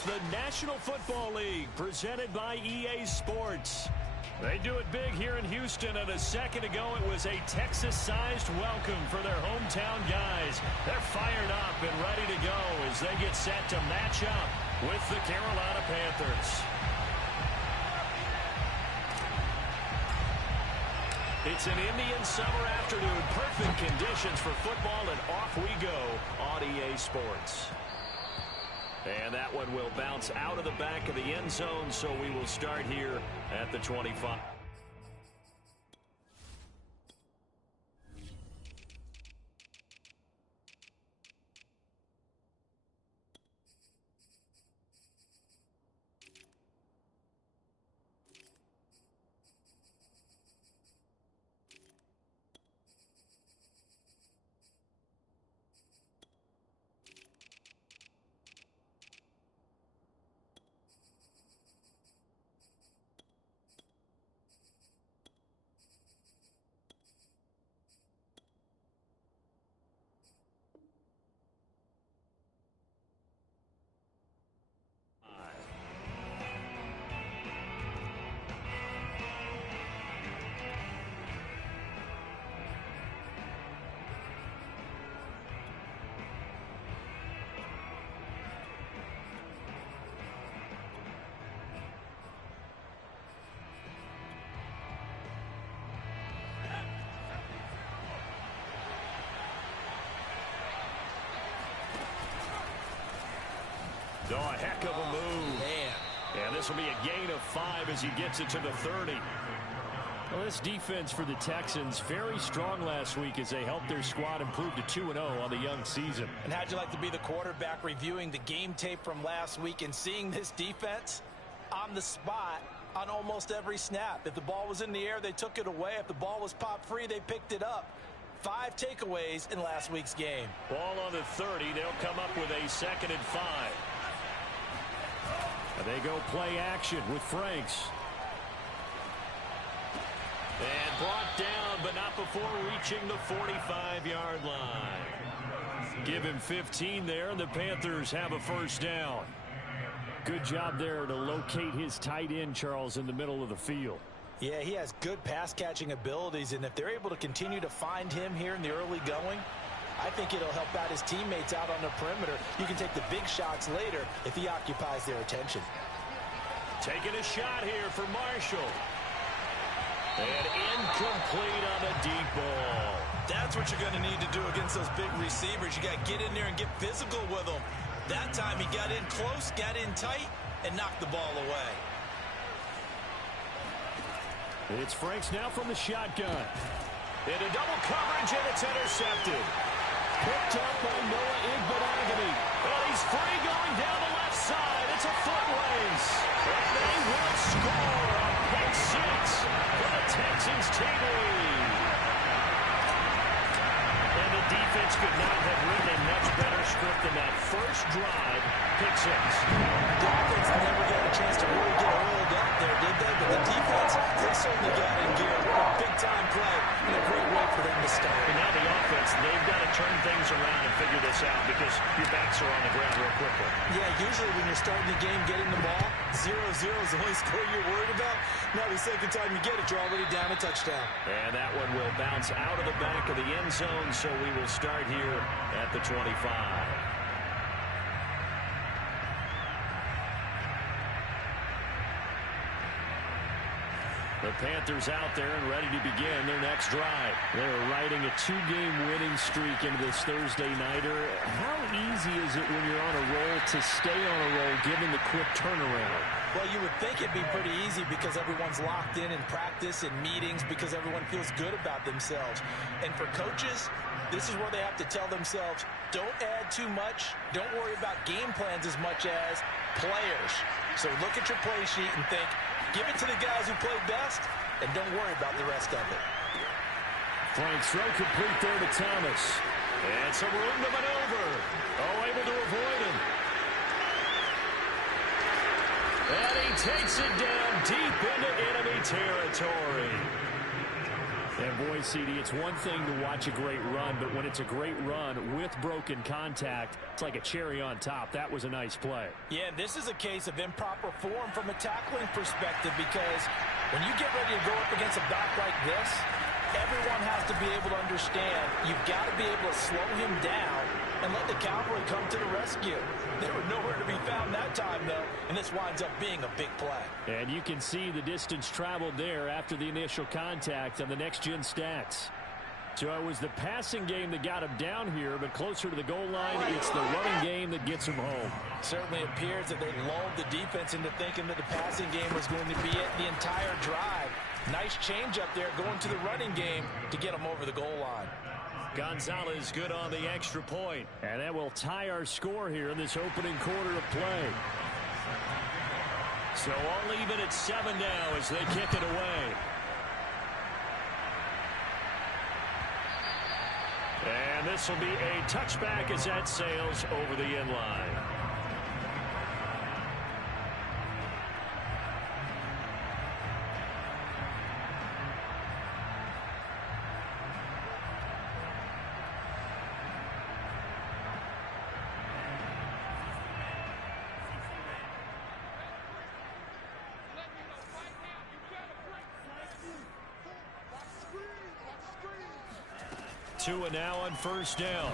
It's the National Football League presented by EA Sports. They do it big here in Houston, and a second ago it was a Texas-sized welcome for their hometown guys. They're fired up and ready to go as they get set to match up with the Carolina Panthers. It's an Indian summer afternoon. Perfect conditions for football, and off we go on EA Sports. And that one will bounce out of the back of the end zone, so we will start here at the 25. Oh, a heck of a move. Man. And this will be a gain of 5 as he gets it to the 30. Well, this defense for the Texans, very strong last week as they helped their squad improve to 2-0 on the young season. And how'd you like to be the quarterback reviewing the game tape from last week and seeing this defense on the spot on almost every snap? If the ball was in the air, they took it away. If the ball was pop free, they picked it up. 5 takeaways in last week's game. Ball on the 30. They'll come up with a 2nd and 5. And they go play action with Franks. And brought down, but not before reaching the 45-yard line. Give him 15 there, and the Panthers have a first down. Good job there to locate his tight end, Charles, in the middle of the field. Yeah, he has good pass-catching abilities, and if they're able to continue to find him here in the early going, I think it'll help out his teammates out on the perimeter. You can take the big shots later if he occupies their attention. Taking a shot here for Marshall. And incomplete on the deep ball. That's what you're going to need to do against those big receivers. You got to get in there and get physical with them. That time he got in close, got in tight, and knocked the ball away. It's Franks now from the shotgun. Into double coverage, and it's intercepted. Picked up by Noah Igbenogany. And he's free going down the left side. It's a foot race. And they will score a pick 6 for the Texans TV. And the defense could not have written a much better script than that first drive, pick 6. The offense never got a chance to really get oiled up there, did they? But the defense, they certainly got in gear. A big-time play and a great way for them to start. And now the offense, they've got to turn things around and figure this out because your backs are on the ground real quickly. Yeah, usually when you're starting the game, getting the ball, 0-0 is the only score you're worried about. Now the second time you get it, you're already down a touchdown. And that one will bounce out of the back of the end zone, so we will start here at the 25. The Panthers out there and ready to begin their next drive. They're riding a 2-game winning streak into this Thursday nighter. How easy is it when you're on a roll to stay on a roll given the quick turnaround? Well, you would think it'd be pretty easy because everyone's locked in practice and meetings because everyone feels good about themselves. And for coaches, this is where they have to tell themselves, don't add too much. Don't worry about game plans as much as players. So look at your play sheet and think, give it to the guys who played best, and don't worry about the rest of it. Franks throw complete there to Thomas. And some room to maneuver. Oh, able to avoid him. And he takes it down deep into enemy territory. And boy, CD, it's one thing to watch a great run, but when it's a great run with broken contact, it's like a cherry on top. That was a nice play. Yeah, this is a case of improper form from a tackling perspective, because when you get ready to go up against a back like this, everyone has to be able to understand you've got to be able to slow him down and let the cavalry come to the rescue. They were nowhere to be found that time, though, and this winds up being a big play. And you can see the distance traveled there after the initial contact on the next-gen stats. So it was the passing game that got him down here, but closer to the goal line, it's the running game that gets him home. Certainly appears that they lulled the defense into thinking that the passing game was going to be it the entire drive. Nice change up there going to the running game to get him over the goal line. Gonzalez good on the extra point. And that will tie our score here in this opening quarter of play. So all even at 7 now as they kick it away. And this will be a touchback as that sails over the end line. Tua now on first down.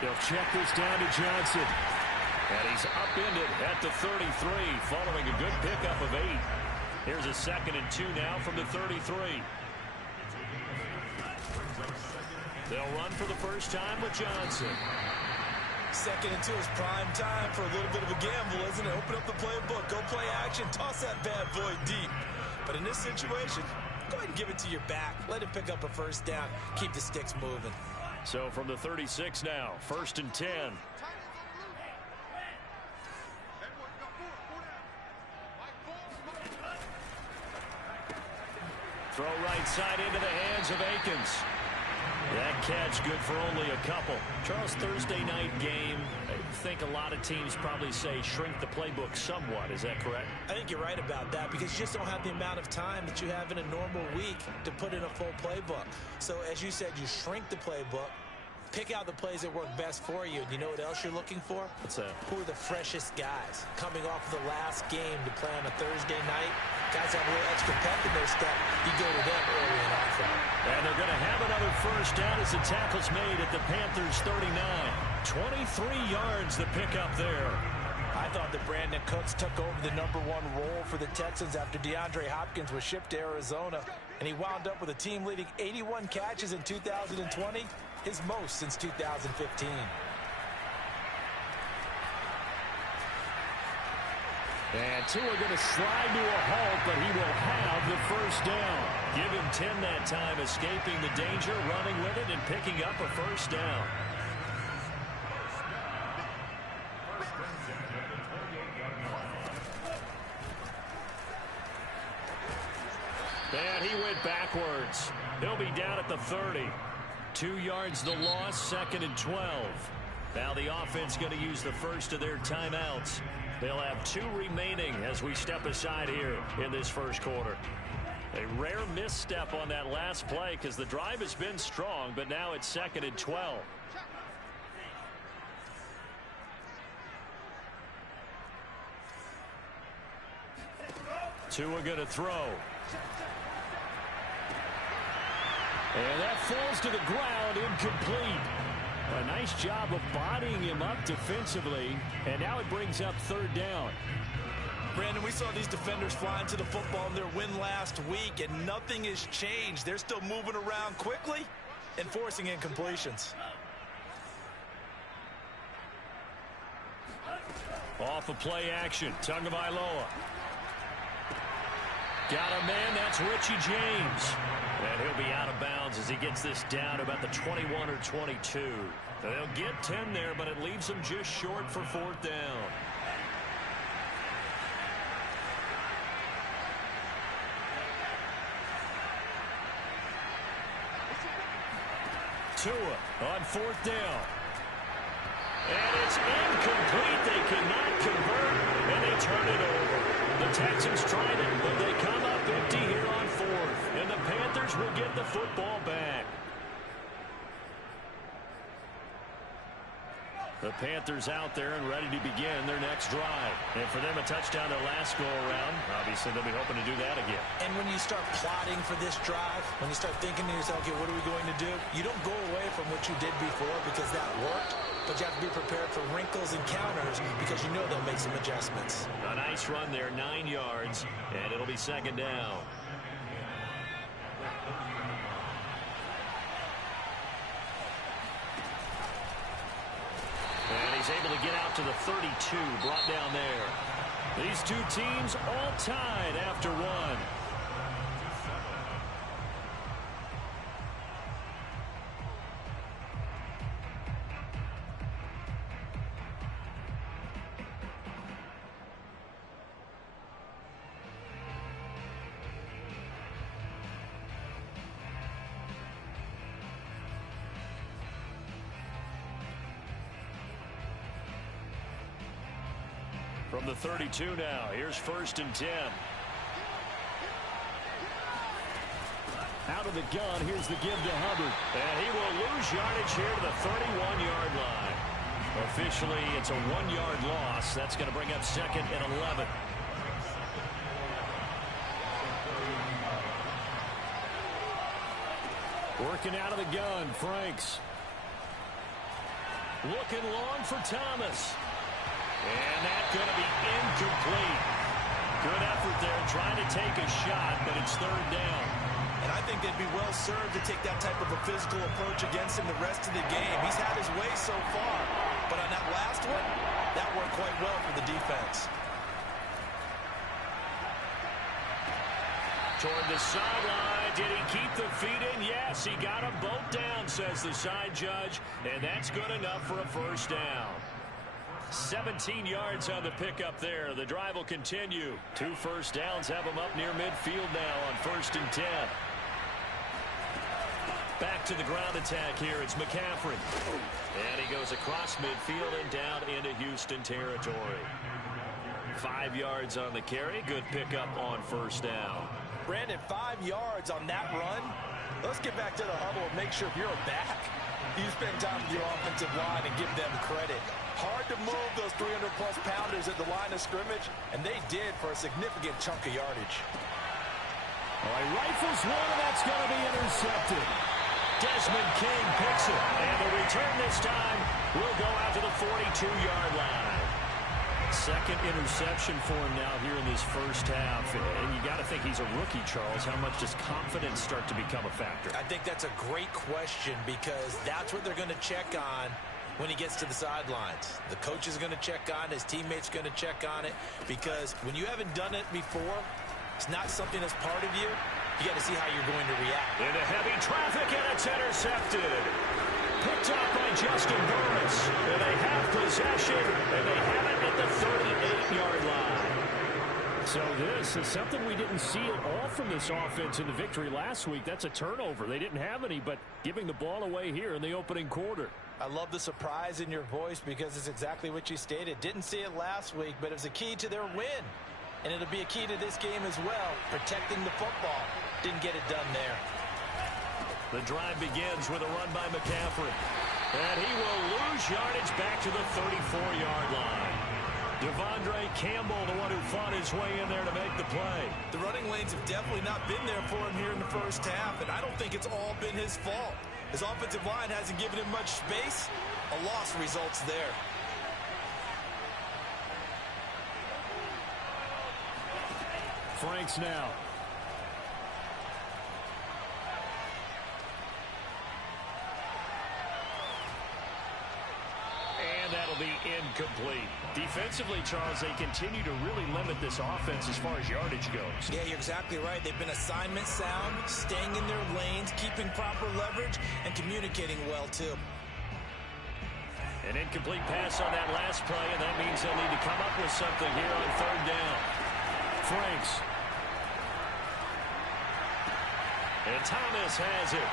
They'll check this down to Johnson. And he's upended at the 33 following a good pickup of 8. Here's a 2nd and 2 now from the 33. They'll run for the first time with Johnson. 2nd and 2 is prime time for a little bit of a gamble, isn't it? Open up the playbook, go play action, toss that bad boy deep. But in this situation, go ahead and give it to your back. Let him pick up a first down. Keep the sticks moving. So from the 36 now, 1st and 10. Throw right side into the hands of Akins. That catch good for only a couple. Charles, Thursday night game, I think a lot of teams probably say shrink the playbook somewhat. Is that correct? I think you're right about that, because you just don't have the amount of time that you have in a normal week to put in a full playbook. So as you said, you shrink the playbook, pick out the plays that work best for you. And you know what else you're looking for? What's that? Who are the freshest guys coming off of the last game to play on a Thursday night? Guys have a little extra pep in their step. You go to them early and often. And they're going to have another first down as the tackle's made at the Panthers 39. 23 yards the pickup there. I thought that Brandon Cooks took over the #1 role for the Texans after DeAndre Hopkins was shipped to Arizona. And he wound up with a team-leading 81 catches in 2020, his most since 2015. And Tua going to slide to a halt, but he will have the first down. Give him 10 that time, escaping the danger, running with it, and picking up a first down. And he went backwards. He'll be down at the 30. 2 yards the loss, 2nd and 12. Now the offense going to use the first of their timeouts. They'll have 2 remaining as we step aside here in this first quarter. A rare misstep on that last play because the drive has been strong, but now it's 2nd and 12. Tua going to throw. And that falls to the ground, incomplete. A nice job of bodying him up defensively, and now it brings up 3rd down. Brandon, we saw these defenders flying to the football in their win last week, and nothing has changed. They're still moving around quickly and forcing incompletions. Off of play action, Tagovailoa. Got a man, that's Richie James. And he'll be out of bounds as he gets this down about the 21 or 22. They'll get 10 there, but it leaves them just short for 4th down. Tua on 4th down. And it's incomplete. They cannot convert, and they turn it over. The Texans tried it, but they come up empty here on fourth. And the Panthers will get the football back. The Panthers out there and ready to begin their next drive. And for them, a touchdown their last go-around. Obviously, they'll be hoping to do that again. And when you start plotting for this drive, when you start thinking to yourself, okay, what are we going to do? You don't go away from what you did before because that worked. But you have to be prepared for wrinkles and counters because you know they'll make some adjustments. A nice run there, 9 yards, and it'll be second down. And he's able to get out to the 32, brought down there. These two teams all tied after one. From the 32 now, here's 1st and 10. Out of the gun, here's the give to Hubbard. And he will lose yardage here to the 31-yard line. Officially, it's a 1-yard loss. That's going to bring up 2nd and 11. Working out of the gun, Franks. Looking long for Thomas. And that's going to be incomplete. Good effort there trying to take a shot, but it's 3rd down. And I think they'd be well served to take that type of a physical approach against him the rest of the game. He's had his way so far. But on that last one, that worked quite well for the defense. Toward the sideline. Did he keep the feet in? Yes, he got them both down, says the side judge. And that's good enough for a 1st down. 17 yards on the pickup there. The drive will continue. 2 first downs have them up near midfield now on 1st and 10. Back to the ground attack here. It's McCaffrey. And he goes across midfield and down into Houston territory. 5 yards on the carry. Good pickup on 1st down. Brandon, 5 yards on that run. Let's get back to the huddle and make sure you're back. You spend time with your offensive line and give them credit. Hard to move those 300-plus pounders at the line of scrimmage, and they did for a significant chunk of yardage. All right, rifles one, and that's going to be intercepted. Desmond King picks it, and the return this time will go out to the 42-yard line. 2nd interception for him now here in this 1st half. And you got to think he's a rookie, Charles. How much does confidence start to become a factor? I think that's a great question because that's what they're going to check on when he gets to the sidelines. The coach is going to check on it. His teammates going to check on it because when you haven't done it before, it's not something that's part of you. You got to see how you're going to react. Into heavy traffic, and it's intercepted. Picked up by Justin Burris. And they have possession, and they have it at the 38-yard line. So this is something we didn't see at all from this offense in the victory last week. That's a turnover. They didn't have any, but giving the ball away here in the opening quarter. I love the surprise in your voice because it's exactly what you stated. Didn't see it last week, but it was a key to their win. And it'll be a key to this game as well, protecting the football. Didn't get it done there. The drive begins with a run by McCaffrey. And he will lose yardage back to the 34-yard line. Devondre Campbell, the one who fought his way in there to make the play. The running lanes have definitely not been there for him here in the 1st half, and I don't think it's all been his fault. His offensive line hasn't given him much space. A loss results there. Franks now. And that'll be incomplete. Defensively, Charles, they continue to really limit this offense as far as yardage goes. Yeah, you're exactly right. They've been assignment sound, staying in their lanes, keeping proper leverage, and communicating well, too. An incomplete pass on that last play, and that means they'll need to come up with something here on 3rd down. Franks. And Thomas has it.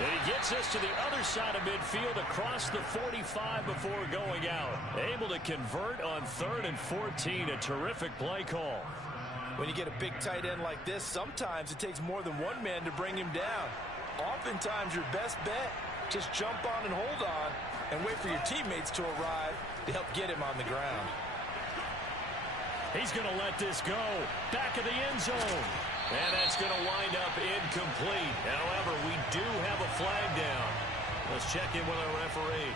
And he gets us to the other side of midfield across the 45 before going out. Able to convert on 3rd and 14. A terrific play call. When you get a big tight end like this, sometimes it takes more than one man to bring him down. Oftentimes, your best bet, just jump on and hold on and wait for your teammates to arrive to help get him on the ground. He's going to let this go. Back of the end zone. And that's going to wind up incomplete. However, we do have a flag down. Let's check in with our referee.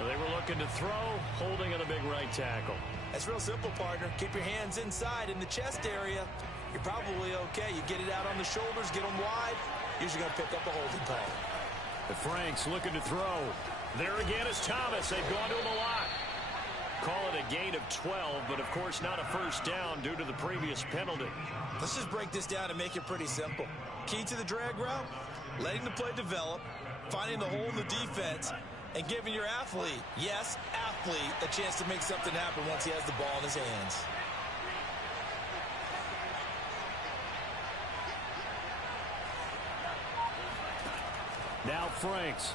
They were looking to throw, holding on a big right tackle. That's real simple, partner. Keep your hands inside in the chest area. You're probably okay. You get it out on the shoulders, get them wide. Usually going to pick up a holding call. The Franks looking to throw. There again is Thomas. They've gone to him a lot. Call it a gain of 12, but of course not a first down due to the previous penalty. Let's just break this down and make it pretty simple. Key to the drag route, letting the play develop, finding the hole in the defense, and giving your athlete, yes, athlete, a chance to make something happen once he has the ball in his hands. Now Franks.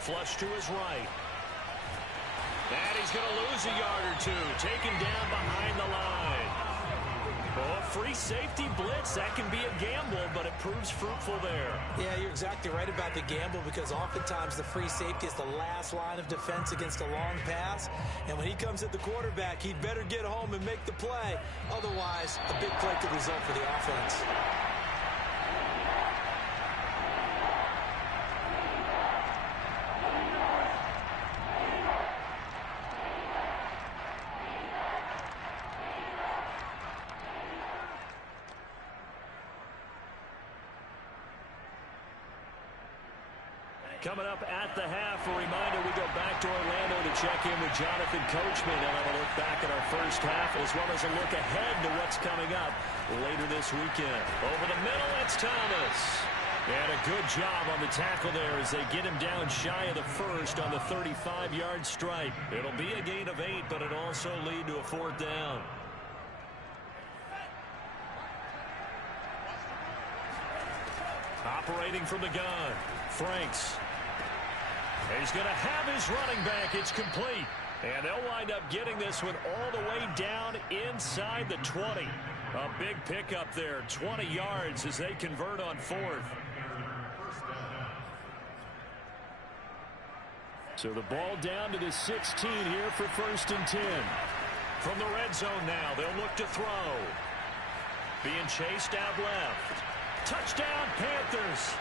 Flush to his right. And he's going to lose a yard or two. Taken down behind the line. Oh, free safety blitz. That can be a gamble, but it proves fruitful there. Yeah, you're exactly right about the gamble because oftentimes the free safety is the last line of defense against a long pass. And when he comes at the quarterback, he'd better get home and make the play. Otherwise, a big play could result for the offense. Coming up at the half, a reminder, we go back to Orlando to check in with Jonathan Coachman and have a look back at our first half as well as a look ahead to what's coming up later this weekend. Over the middle, it's Thomas. And a good job on the tackle there as they get him down shy of the first on the 35-yard stripe. It'll be a gain of 8, but it'll also lead to a 4th down. Operating from the gun, Franks. He's going to have his running back. It's complete. And they'll wind up getting this one all the way down inside the 20. A big pickup there, 20 yards as they convert on 4th. So the ball down to the 16 here for 1st and 10. From the red zone now, they'll look to throw. Being chased out left. Touchdown, Panthers.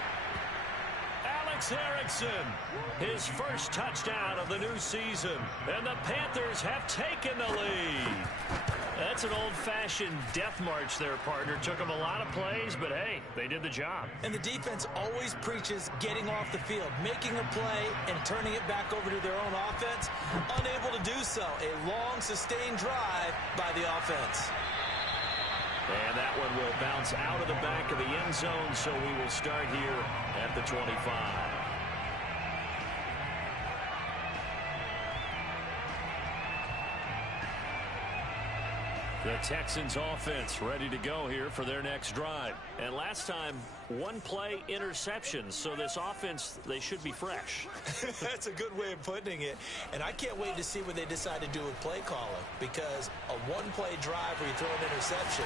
Alex Erickson, his first touchdown of the new season. And the Panthers have taken the lead. That's an old-fashioned death march there, partner. Took them a lot of plays, but hey, they did the job. And the defense always preaches getting off the field, making a play, and turning it back over to their own offense. Unable to do so. A long, sustained drive by the offense. And that one will bounce out of the back of the end zone, so we will start here at the 25. The Texans offense ready to go here for their next drive. And last time, one play interception. So this offense, they should be fresh. That's a good way of putting it. And I can't wait to see what they decide to do with play calling. Because a one-play drive where you throw an interception,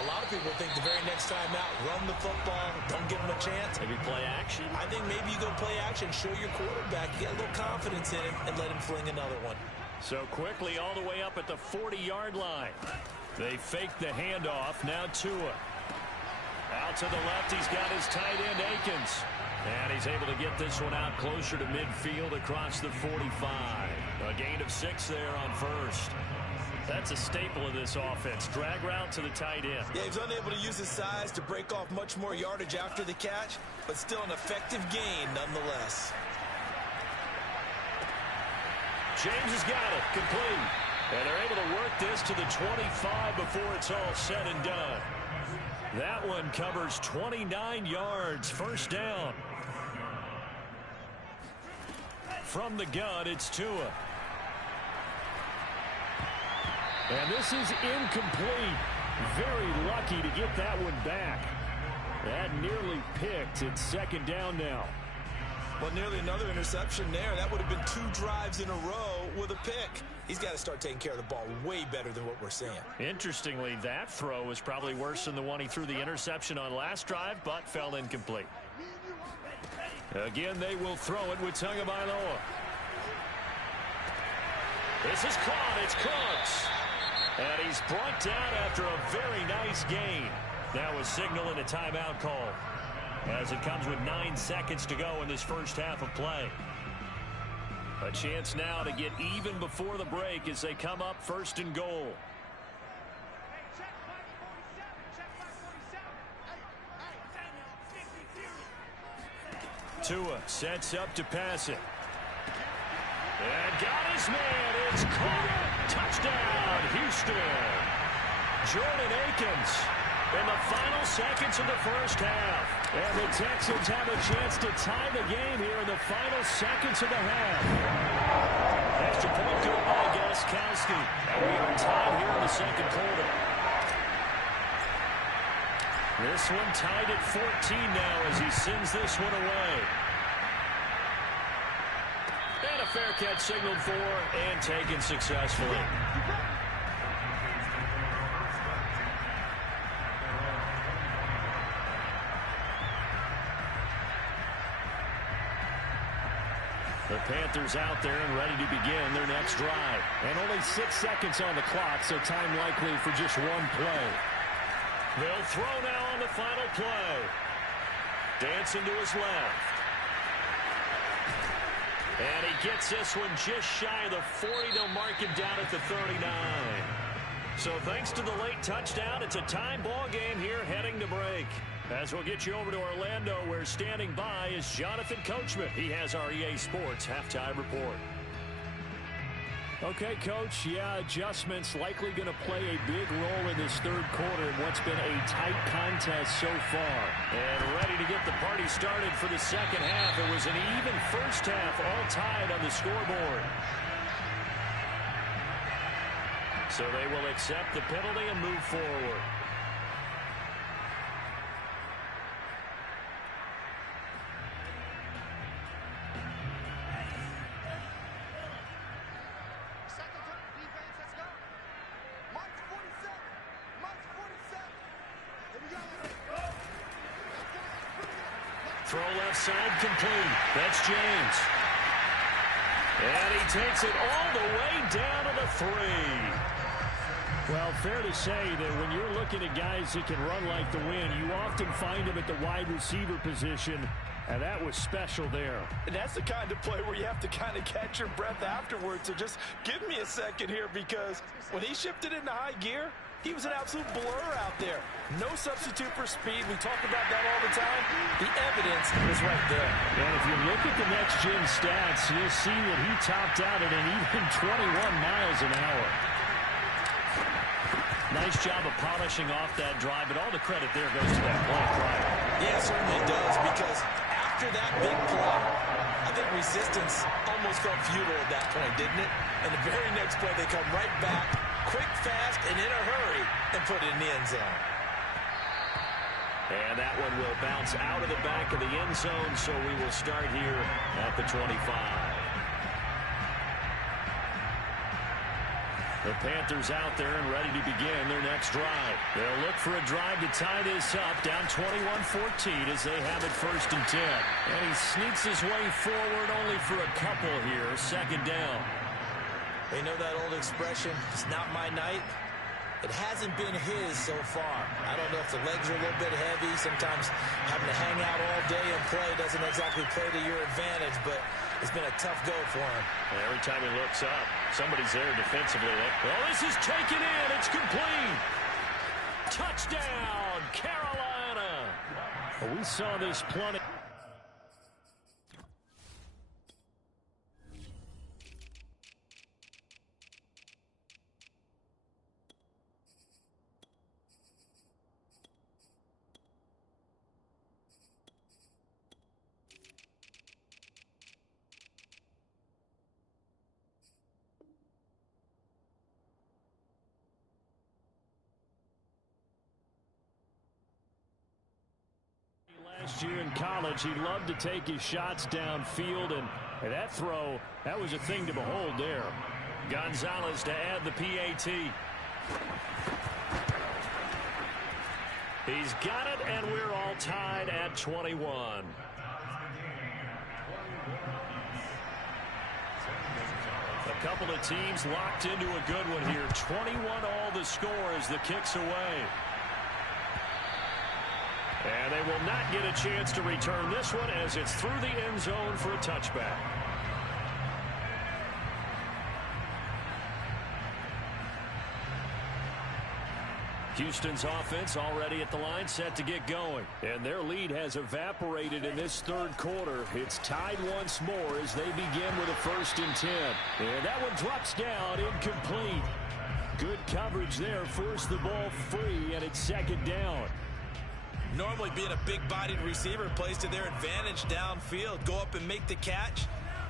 a lot of people think the very next time out, run the football, don't give them a chance. Maybe play action? I think maybe you go play action, show your quarterback, you get a little confidence in him, and let him fling another one. So quickly all the way up at the 40-yard line. They fake the handoff. Now Tua. Out to the left, he's got his tight end, Akins. And he's able to get this one out closer to midfield across the 45. A gain of 6 there on first. That's a staple of this offense. Drag route to the tight end. Yeah, he's unable to use his size to break off much more yardage after the catch, but still an effective gain nonetheless. James has got it, complete. And they're able to work this to the 25 before it's all said and done. That one covers 29 yards, first down. From the gun, it's Tua. And this is incomplete. Very lucky to get that one back. That nearly picked. It's second down now. Well, nearly another interception there. That would have been 2 drives in a row with a pick. He's got to start taking care of the ball way better than what we're seeing. Interestingly, that throw was probably worse than the one he threw the interception on last drive, but fell incomplete. Again, they will throw it with Tagovailoa. This is caught. It's Cooks. And he's brought down after a very nice gain. That was signaling a timeout call, as it comes with 9 seconds to go in this first half of play. A chance now to get even before the break as they come up first and goal. Tua sets up to pass it. And got his man. It's caught. Touchdown, Houston. Jordan Akins in the final seconds of the first half. And the Texans have a chance to tie the game here in the final seconds of the half. Extra point good by Gostkowski. And we are tied here in the second quarter. This one tied at 14 now as he sends this one away. And a fair catch signaled for and taken successfully. The Panthers out there and ready to begin their next drive. And only 6 seconds on the clock, so time likely for just one play. They'll throw now on the final play. Dancing to his left. And he gets this one just shy of the 40. They'll mark him down at the 39. So thanks to the late touchdown, it's a time ball game here heading to break. As we'll get you over to Orlando, where standing by is Jonathan Coachman. He has our EA Sports halftime report. Okay, Coach, yeah, adjustments likely going to play a big role in this third quarter in what's been a tight contest so far. And ready to get the party started for the second half. It was an even first half, all tied on the scoreboard. So they will accept the penalty and move forward. Throw left side complete. That's James. And he takes it all the way down to the 3. Well, fair to say that when you're looking at guys that can run like the wind, you often find them at the wide receiver position, and that was special there. And that's the kind of play where you have to kind of catch your breath afterwards. So just give me a second here, because when he shifted into high gear, he was an absolute blur out there. No substitute for speed. We talk about that all the time. The evidence is right there. And if you look at the next-gen stats, you'll see that he topped out at an even 21 miles an hour. Nice job of polishing off that drive, but all the credit there goes to that play prior. Yeah, it certainly does, because after that big play, I think resistance almost felt futile at that point, didn't it? And the very next play, they come right back, quick, fast, and in a hurry, and put it in the end zone. And that one will bounce out of the back of the end zone, so we will start here at the 25. The Panthers out there and ready to begin their next drive. They'll look for a drive to tie this up, down 21-14 as they have it first and 10. And he sneaks his way forward only for a couple here, second down. You know that old expression, it's not my night? It hasn't been his so far. I don't know if the legs are a little bit heavy. Sometimes having to hang out all day and play doesn't exactly play to your advantage, but it's been a tough go for him. And every time he looks up, somebody's there defensively. Well, this is taken in. It's complete. Touchdown, Carolina. Well, we saw this plenty. last year in college, he loved to take his shots downfield, and that throw, that was a thing to behold there. Gonzalez to add the PAT. He's got it, and we're all tied at 21. A couple of teams locked into a good one here. 21 all the score as the kick's away. And they will not get a chance to return this one as it's through the end zone for a touchback. Houston's offense already at the line, set to get going. And their lead has evaporated in this third quarter. It's tied once more as they begin with a 1st and 10. And that one drops down, incomplete. Good coverage there, forced the ball free, and it's 2nd down. Normally being a big-bodied receiver plays to their advantage downfield. Go up and make the catch,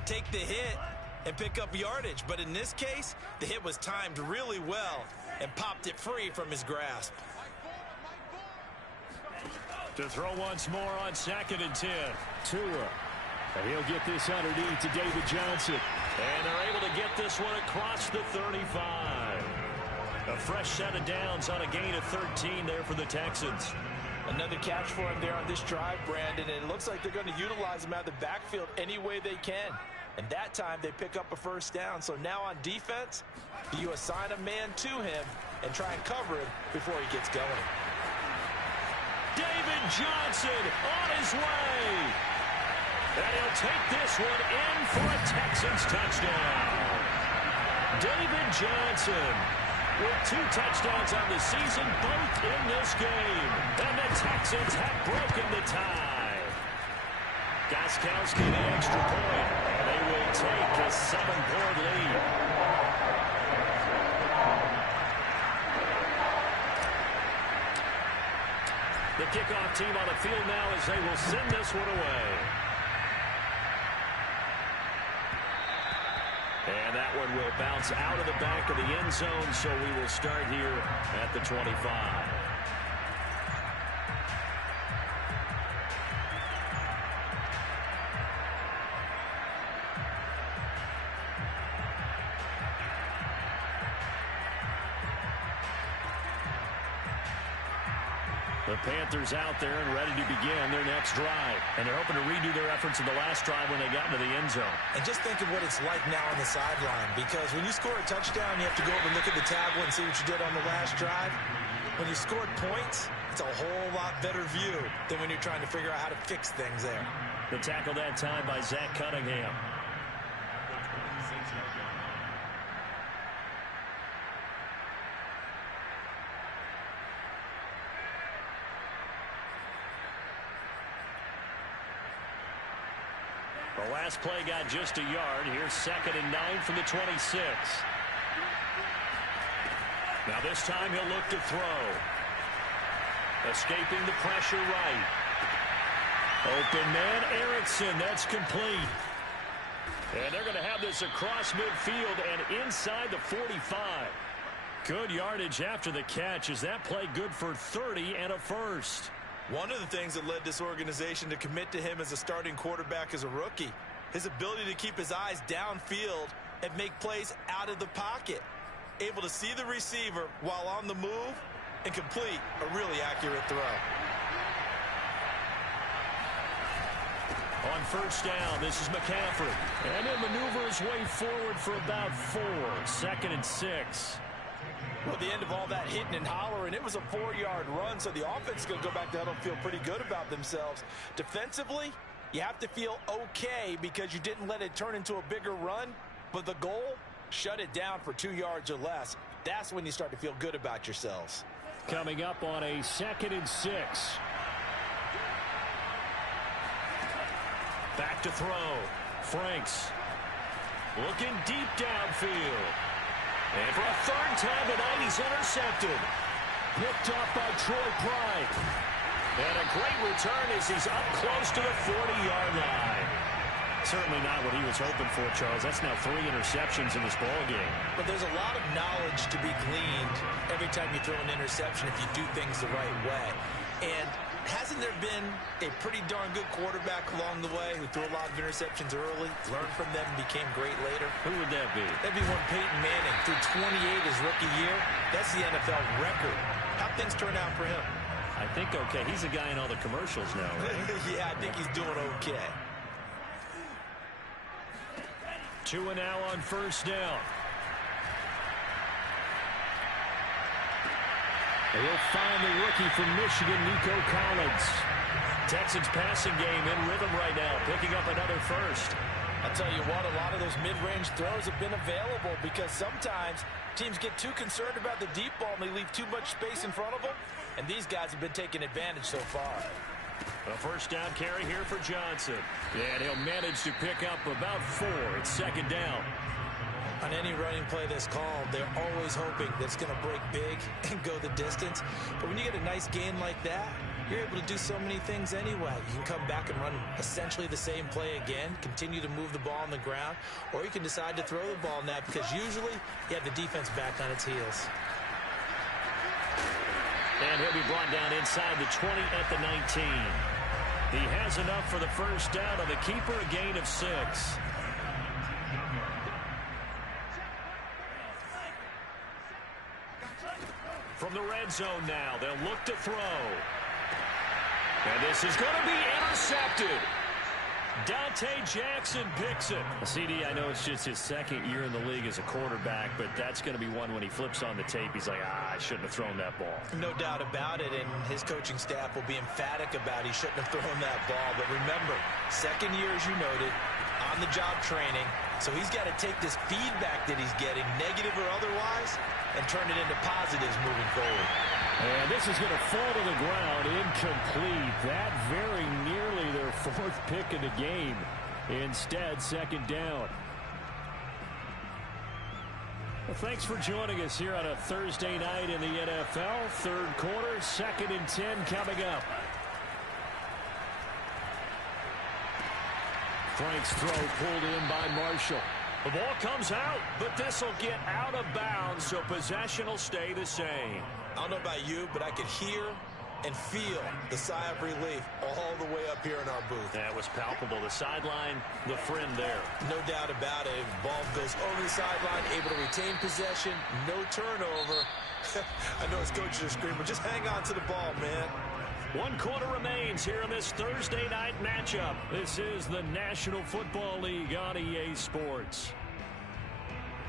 take the hit, and pick up yardage. But in this case, the hit was timed really well and popped it free from his grasp. To throw once more on 2nd and 10. Tua. And he'll get this underneath to David Johnson. And they're able to get this one across the 35. A fresh set of downs on a gain of 13 there for the Texans. Another catch for him there on this drive, Brandon, and it looks like they're going to utilize him out of the backfield any way they can. And that time they pick up a 1st down. So now on defense, you assign a man to him and try and cover him before he gets going. David Johnson on his way. And he'll take this one in for a Texans touchdown. David Johnson with 2 touchdowns on the season, both in this game. And the Texans have broken the tie. Gostkowski the extra point, and they will take a 7-point lead. The kickoff team on the field now as they will send this one away. And that one will bounce out of the back of the end zone, so we will start here at the 25. The Panthers out there and ready to begin their next drive. And they're hoping to redo their efforts in the last drive when they got into the end zone. And just think of what it's like now on the sideline, because when you score a touchdown, you have to go over and look at the tablet and see what you did on the last drive. When you scored points, it's a whole lot better view than when you're trying to figure out how to fix things there. The tackle that time by Zach Cunningham. The last play got just a yard. Here's 2nd and 9 from the 26. Now this time he'll look to throw. Escaping the pressure right. Open man, Erickson. That's complete. And they're going to have this across midfield and inside the 45. Good yardage after the catch. Is that play good for 30 and a 1st? One of the things that led this organization to commit to him as a starting quarterback as a rookie, his ability to keep his eyes downfield and make plays out of the pocket. Able to see the receiver while on the move and complete a really accurate throw. On 1st down, this is McCaffrey. And he'll maneuver his way forward for about 4. 2nd and 6. Well, the end of all that hitting and hollering, it was a 4-yard run, so the offense is going to go back to huddle and feel pretty good about themselves. Defensively, you have to feel okay because you didn't let it turn into a bigger run, but the goal, shut it down for 2 yards or less. That's when you start to feel good about yourselves. Coming up on a 2nd and 6. Back to throw. Franks looking deep downfield. And for a 3rd time tonight, he's intercepted. Picked off by Troy Pride. And a great return as he's up close to the 40-yard line. Certainly not what he was hoping for, Charles. That's now 3 interceptions in this ball game. But there's a lot of knowledge to be gleaned every time you throw an interception if you do things the right way. And hasn't there been a pretty darn good quarterback along the way who threw a lot of interceptions early, learned from them, and became great later? Who would that be? That'd be one Peyton Manning. Threw 28 his rookie year. That's the NFL record. How'd things turn out for him? I think okay. He's a guy in all the commercials now, right? Yeah, I think he's doing okay. 2 and now on first down. He'll find the rookie from Michigan, Nico Collins. Texans passing game in rhythm right now, picking up another first. I'll tell you what, a lot of those mid-range throws have been available because sometimes teams get too concerned about the deep ball and they leave too much space in front of them, and these guys have been taking advantage so far. A first down carry here for Johnson. And he'll manage to pick up about 4. It's second down. On any running play that's called, they're always hoping that it's going to break big and go the distance. But when you get a nice gain like that, you're able to do so many things anyway. You can come back and run essentially the same play again, continue to move the ball on the ground, or you can decide to throw the ball now because usually you have the defense back on its heels. And he'll be brought down inside the 20 at the 19. He has enough for the first down on the keeper, a gain of 6. From the red zone now, they'll look to throw. And this is going to be intercepted. Dante Jackson picks it. CD, I know it's just his second year in the league as a quarterback, but that's going to be one when he flips on the tape, he's like, I shouldn't have thrown that ball. No doubt about it, and his coaching staff will be emphatic about he shouldn't have thrown that ball. But remember, second year, as you noted, on-the-job training, so he's got to take this feedback that he's getting, negative or otherwise, and turn it into positives moving forward. And this is going to fall to the ground, incomplete. That very nearly their 4th pick of the game. Instead, second down. Well, thanks for joining us here on a Thursday night in the NFL. Third quarter, 2nd and 10 coming up. Frank's throw pulled in by Marshall. The ball comes out, but this will get out of bounds, so possession will stay the same. I don't know about you, but I could hear and feel the sigh of relief all the way up here in our booth. That was palpable. The sideline, the friend there. No doubt about it. Ball goes over the sideline, able to retain possession, no turnover. I know his coaches are screaming, just hang on to the ball, man. 1 quarter remains here in this Thursday night matchup. This is the National Football League on EA Sports.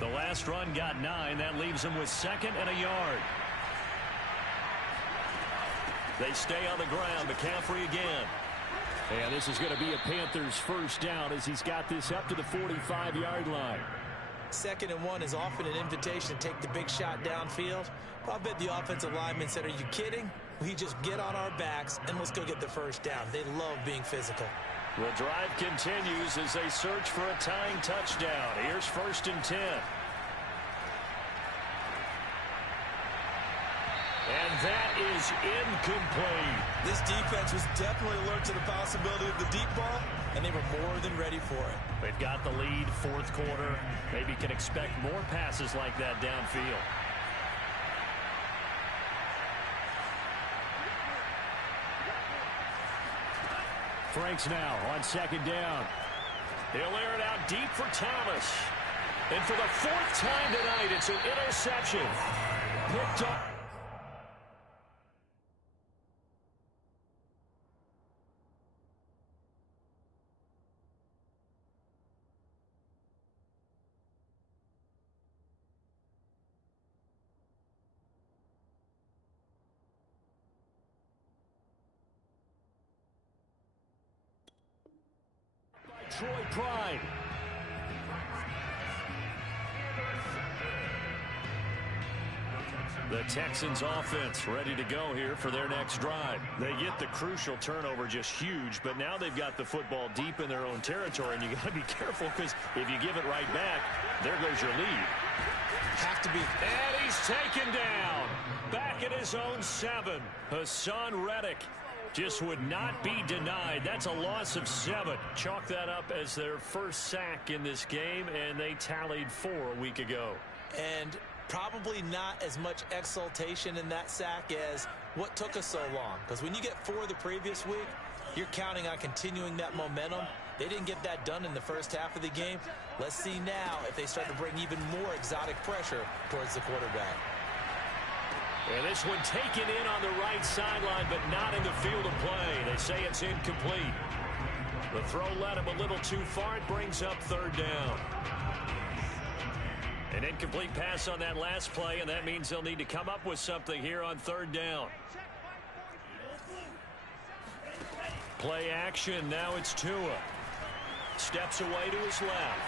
The last run got 9. That leaves them with 2nd and a yard. They stay on the ground. McCaffrey again. And this is going to be a Panthers first down as he's got this up to the 45-yard line. 2nd and 1 is often an invitation to take the big shot downfield. Well, I bet the offensive lineman said, are you kidding? We just get on our backs and let's go get the first down. They love being physical. The drive continues as they search for a tying touchdown. Here's 1st and 10. And that is incomplete. This defense was definitely alert to the possibility of the deep ball, and they were more than ready for it. They've got the lead, 4th quarter. Maybe can expect more passes like that downfield. Franks now on 2nd down. He'll air it out deep for Thomas. And for the 4th time tonight, it's an interception. Picked up. Troy Pride. The Texans offense ready to go here for their next drive. They get the crucial turnover, just huge, but now they've got the football deep in their own territory, and you got to be careful because if you give it right back, there goes your lead. Have to be. And he's taken down. Back at his own 7. Hassan Reddick just would not be denied. That's a loss of 7. Chalk that up as their first sack in this game, and they tallied 4 a week ago. And probably not as much exultation in that sack as what took us so long. Because when you get 4 the previous week, you're counting on continuing that momentum. They didn't get that done in the first half of the game. Let's see now if they start to bring even more exotic pressure towards the quarterback. And this one taken in on the right sideline, but not in the field of play. They say it's incomplete. The throw led him a little too far. It brings up 3rd down. An incomplete pass on that last play, and that means they'll need to come up with something here on 3rd down. Play action. Now it's Tua. Steps away to his left.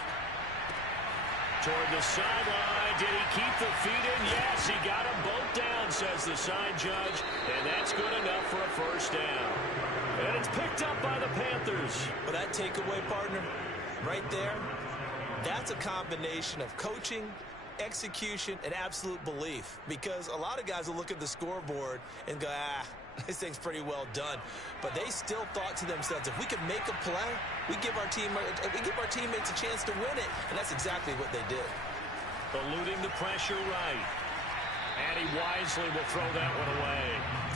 Toward the sideline. Did he keep the feet in? Yes, he got them both down, says the side judge. And that's good enough for a 1st down. And it's picked up by the Panthers. Well, that takeaway, partner, right there, that's a combination of coaching, execution, and absolute belief. Because a lot of guys will look at the scoreboard and go, this thing's pretty well done. But they still thought to themselves, if we can make a play, we give our teammates a chance to win it. And that's exactly what they did. Eluding the pressure right. And he wisely will throw that one away.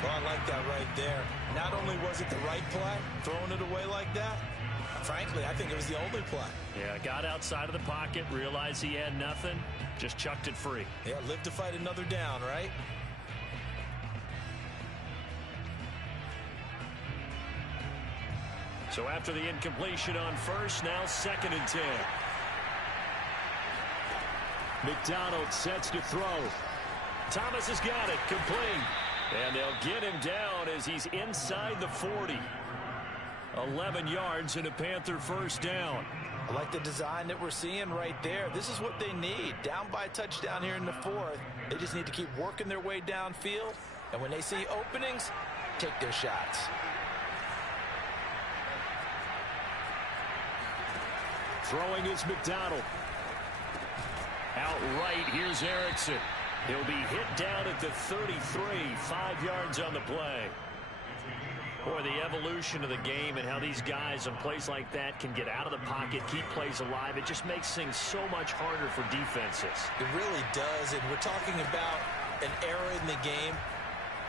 Well, I like that right there. Not only was it the right play, throwing it away like that, frankly, I think it was the only play. Yeah, got outside of the pocket, realized he had nothing, just chucked it free. Yeah, live to fight another down, right? So after the incompletion on 1st, now 2nd and 10. McDonald sets to throw. Thomas has got it, complete. And they'll get him down as he's inside the 40. 11 yards and a Panther 1st down. I like the design that we're seeing right there. This is what they need. Down by a touchdown here in the 4th. They just need to keep working their way downfield. And when they see openings, take their shots. Throwing is McDonald. Outright, here's Erickson. He'll be hit down at the 33, 5 yards on the play. Boy, the evolution of the game and how these guys on plays like that can get out of the pocket, keep plays alive, it just makes things so much harder for defenses. It really does, and we're talking about an era in the game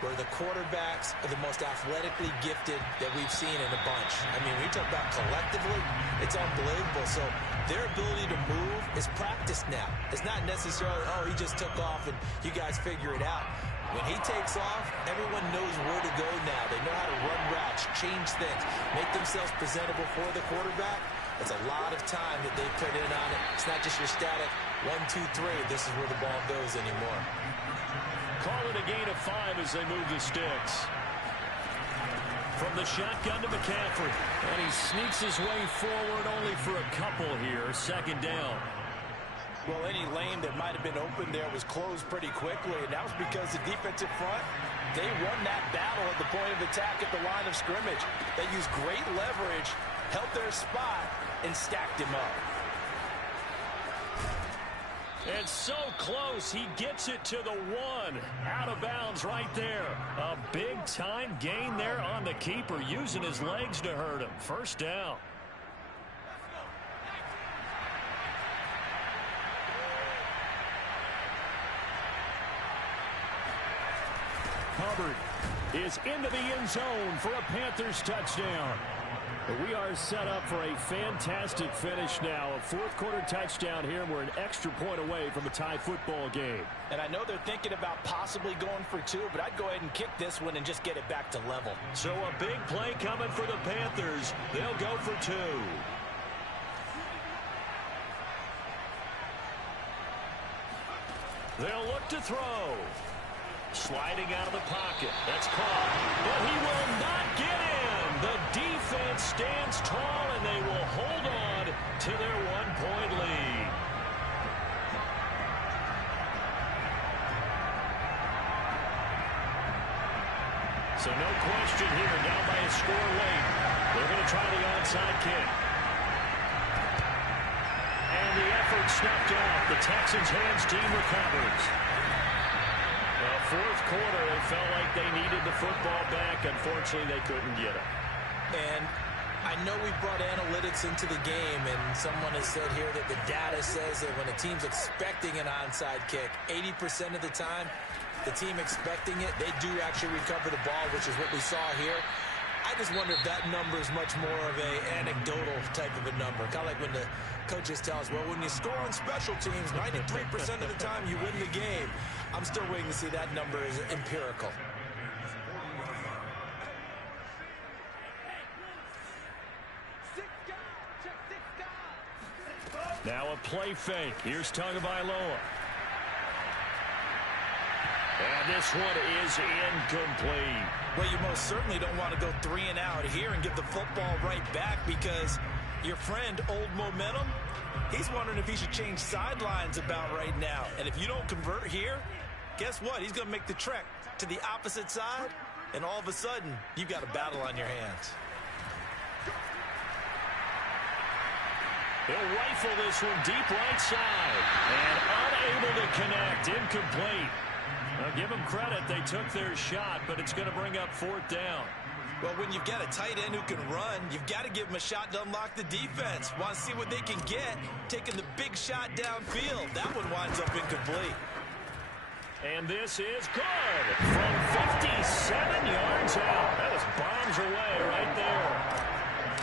where the quarterbacks are the most athletically gifted that we've seen in a bunch. I mean, when you talk about collectively, it's unbelievable. So their ability to move is practiced now. It's not necessarily, oh, he just took off and you guys figure it out. When he takes off, everyone knows where to go now. They know how to run routes, change things, make themselves presentable for the quarterback. It's a lot of time that they put in on it. It's not just your static 1, 2, 3. This is where the ball goes anymore. Call it a gain of 5 as they move the sticks. From the shotgun to McCaffrey. And he sneaks his way forward only for a couple here. 2nd down. Well, any lane that might have been open there was closed pretty quickly, and that was because the defensive front, they won that battle at the point of attack at the line of scrimmage. They used great leverage, held their spot, and stacked him up. And so close, he gets it to the 1. Out of bounds right there. A big-time gain there on the keeper, using his legs to hurt him. 1st down. Hubbard is into the end zone for a Panthers touchdown. We are set up for a fantastic finish now. A 4th quarter touchdown here. We're an extra point away from a tie football game. And I know they're thinking about possibly going for 2, but I'd go ahead and kick this one and just get it back to level. So a big play coming for the Panthers. They'll go for 2. They'll look to throw. Sliding out of the pocket. That's caught. But he will not get in. The defense stands tall, and they will hold on to their 1-point lead. So no question here, down by a score late. They're going to try the onside kick. And the effort snuffed out. The Texans hands team recovers. 4th quarter, they felt like they needed the football back. Unfortunately, they couldn't get it. And I know we brought analytics into the game, and someone has said here that the data says that when a team's expecting an onside kick, 80% of the time, the team expecting it, they do actually recover the ball, which is what we saw here. I just wonder if that number is much more of a anecdotal type of a number. Kind of like when the coaches tell us, well, when you score on special teams, 93% of the time you win the game. I'm still waiting to see that number is empirical. Now a play fake. Here's Tagovailoa. And this one is incomplete. Well, you most certainly don't want to go 3 and out here and give the football right back, because your friend, Old Momentum, he's wondering if he should change sidelines about right now. And if you don't convert here, guess what? He's going to make the trek to the opposite side, and all of a sudden, you've got a battle on your hands. He'll rifle this one deep right side. And unable to connect. Incomplete. Now, give them credit. They took their shot, but it's going to bring up 4th down. Well, when you've got a tight end who can run, you've got to give him a shot to unlock the defense. Want to see what they can get, taking the big shot downfield. That one winds up incomplete. And this is good. From 57 yards out. That was bombs away right there.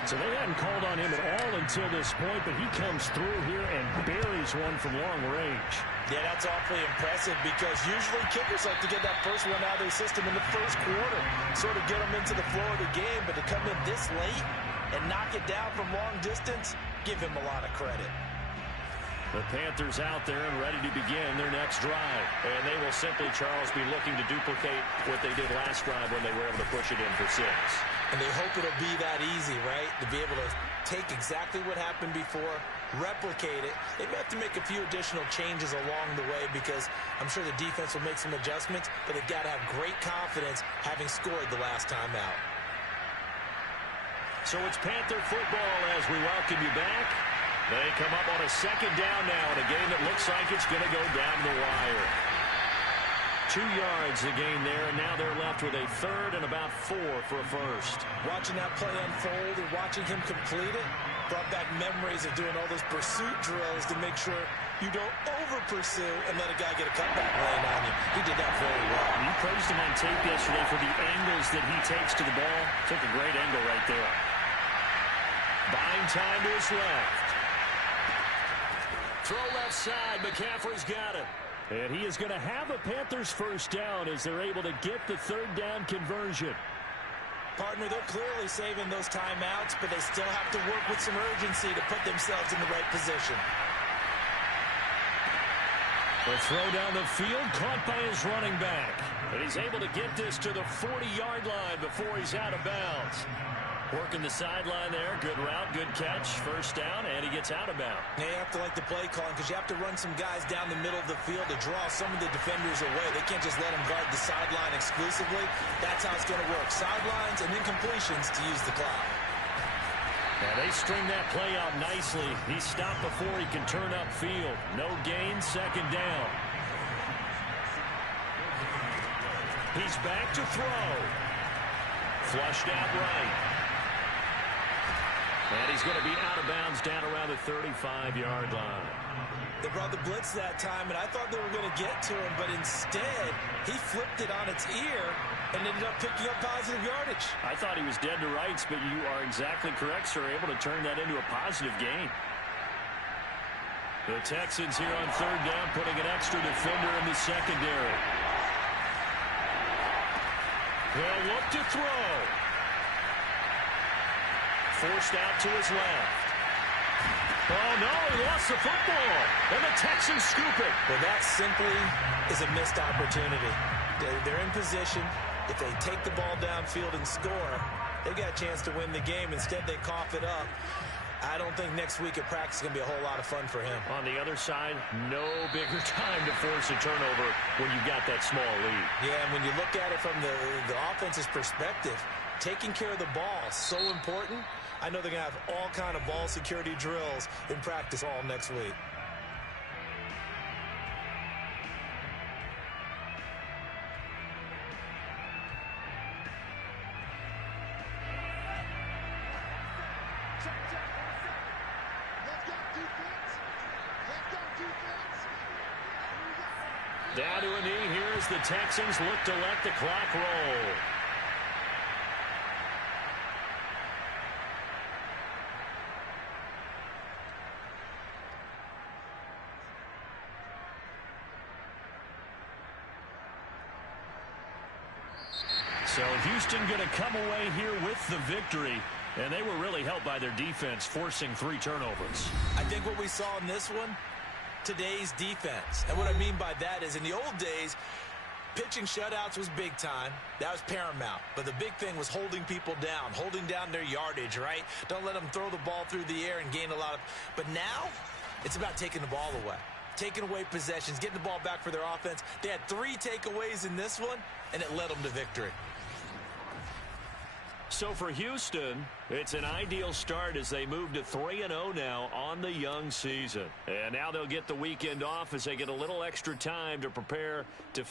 So they hadn't called on him at all until this point, but he comes through here and buries one from long range. Yeah, that's awfully impressive, because usually kickers like to get that first one out of their system in the first quarter, sort of get them into the flow of the game, but to come in this late and knock it down from long distance, give him a lot of credit. The Panthers out there and ready to begin their next drive. And they will simply, Charles, be looking to duplicate what they did last drive when they were able to push it in for 6. And they hope it'll be that easy, right? To be able to take exactly what happened before, replicate it. They may have to make a few additional changes along the way, because I'm sure the defense will make some adjustments, but they've got to have great confidence having scored the last time out. So it's Panther football as we welcome you back. They come up on a 2nd down now in a game that looks like it's going to go down the wire. 2 yards the gain there, and now they're left with a 3rd and about 4 for a first. Watching that play unfold and watching him complete it brought back memories of doing all those pursuit drills to make sure you don't over-pursue and let a guy get a cutback lane on you. He did that very well. You praised him on tape yesterday for the angles that he takes to the ball. Took a great angle right there. Buying time to his left. Throw left side. McCaffrey's got it. And he is going to have a Panthers first down as they're able to get the 3rd down conversion. Partner, they're clearly saving those timeouts, but they still have to work with some urgency to put themselves in the right position. The throw down the field, caught by his running back. And he's able to get this to the 40-yard line before he's out of bounds. Working the sideline there. Good route, good catch. First down, and he gets out of bounds. Now you have to like the play calling, because you have to run some guys down the middle of the field to draw some of the defenders away. They can't just let them guard the sideline exclusively. That's how it's going to work. Sidelines and incompletions to use the clock. Now they string that play out nicely. He's stopped before he can turn upfield. No gain, 2nd down. He's back to throw. Flushed out right. And he's going to be out of bounds down around the 35-yard line. They brought the blitz that time, and I thought they were going to get to him, but instead, he flipped it on its ear and ended up picking up positive yardage. I thought he was dead to rights, but you are exactly correct, sir. Able to turn that into a positive gain. The Texans here on 3rd down, putting an extra defender in the secondary. They'll look to throw. Forced out to his left. Oh, no, he lost the football. And the Texans scoop it. Well, that simply is a missed opportunity. They're in position. If they take the ball downfield and score, they got a chance to win the game. Instead, they cough it up. I don't think next week at practice is going to be a whole lot of fun for him. On the other side, no bigger time to force a turnover when you've got that small lead. Yeah, and when you look at it from the offense's perspective, taking care of the ball is so important. I know they're going to have all kind of ball security drills in practice all next week. Down to a knee here as the Texans look to let the clock roll. So Houston going to come away here with the victory. And they were really helped by their defense, forcing 3 turnovers. I think what we saw in this one, today's defense. And what I mean by that is in the old days, pitching shutouts was big time. That was paramount. But the big thing was holding people down, holding down their yardage, right? Don't let them throw the ball through the air and gain a lot of... But now, it's about taking the ball away. Taking away possessions, getting the ball back for their offense. They had 3 takeaways in this one, and it led them to victory. So for Houston, it's an ideal start as they move to 3-0 now on the young season. And now they'll get the weekend off as they get a little extra time to prepare to...